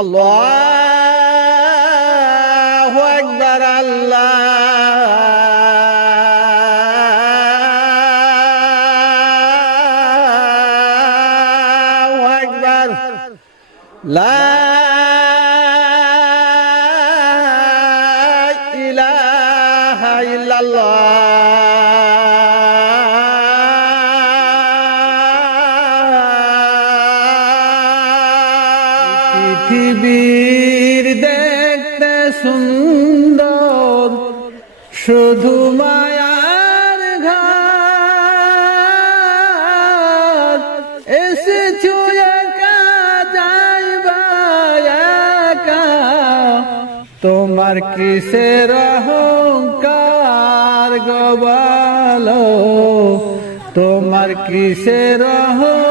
আল্লাহ একবার আল্লাহ একবার লা ইলাহা ইল্লাল্লাহ। পৃথিবীর দেখতে সুন্দর, শুধু মায়ার ঘাট। এসে একা তোমার কিসের অহংকার গবালো তোমার কিসের অহংকার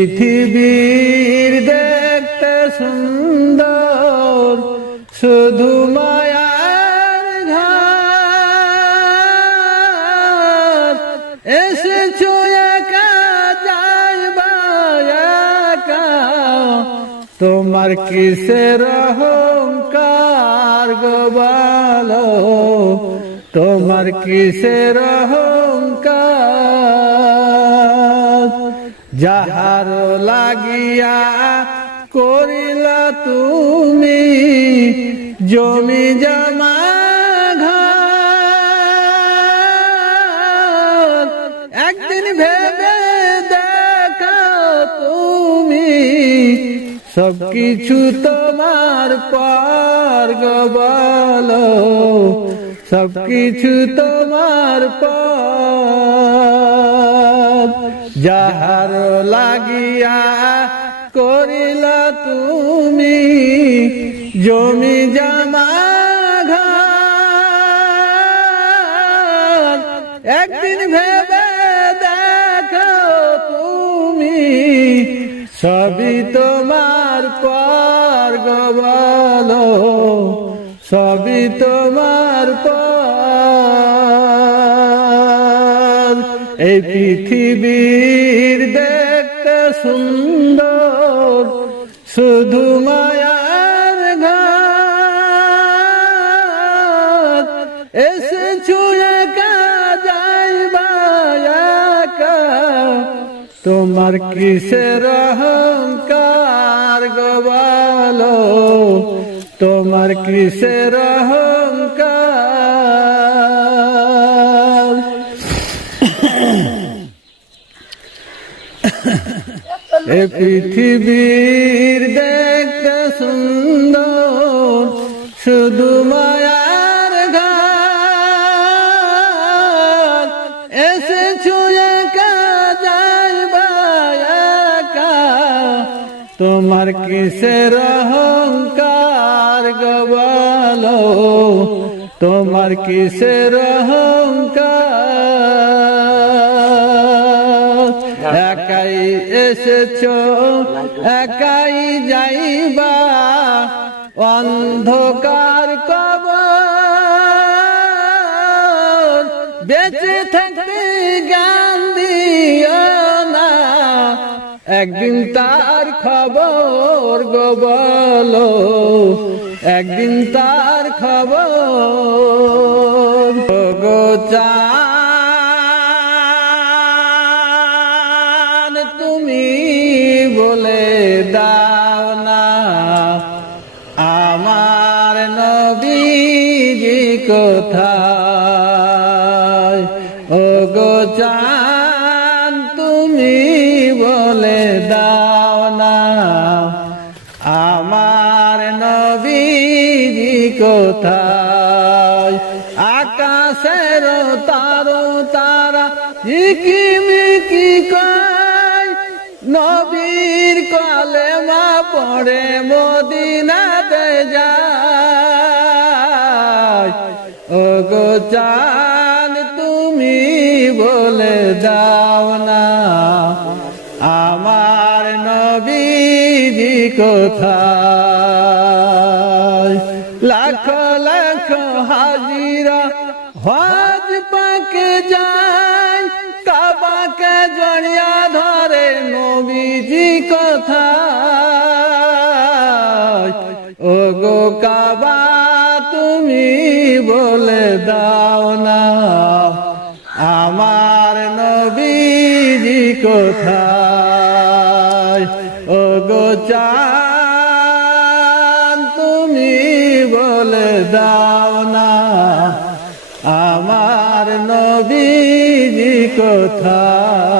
পৃথিবীর দেখতে সুন্দর, শুধু মায়ার ঘাট। এসেছ একা তোমার কিসের অহংকার গোবালো তোমার কিসের অহংকার যাহার লাগিয়া করিলা তুমি জমি জমা একদিন ভেবে দেখো তুমি সব কিছু তোমার পার গবালো সব কিছু তোমার পার যাহার লাগিয়া করিলা তুমি জমি জমা একদিন ভেবে দেখো তুমি, সবই তোমার পর গবালো সবই তোমার পর এই পৃথিবীর দেখতে সুন্দর, শুধু মায়ার ঘর এসেছ একা যাইবা একা তোমার কিসের অহংকার গবালো তোমার কিসের অহংকার এ পৃথিবীর দেখতে সুন্দর, শুধু মায়ার এসে যাইবা একা তোমার কিসের অহংকার গবালো তোমার কিসের অহংকার? এসেছ একাই যাইবা অন্ধকার কবর। বেঁচে থাকতে জ্ঞান দিও না। একদিন তার খবর গো বলো। একদিন তার খবর। গো চান নবীজি কোথায়? ও গো চান, তুমি বলে দাও না। আমার নবীজি কোথায়? আকাশের তারো তারা ঝিকিমিকি কয়, নবীর কলেমা পড়ে মদিনাতে যায়। চান তুমি বলে দাও না। আমার নবীজি কোথায়? লাখ লাখ হাজিরা হজ পাকে যায়, কাবাকে জড়িয়া ধরে নবীজি কোথায়? ও গো কাবা, তুমি বলে দাও না। আমার নবীজি কোথায়? ও গো চান তুমি বলে দাও না। আমার নবীজি কোথায়?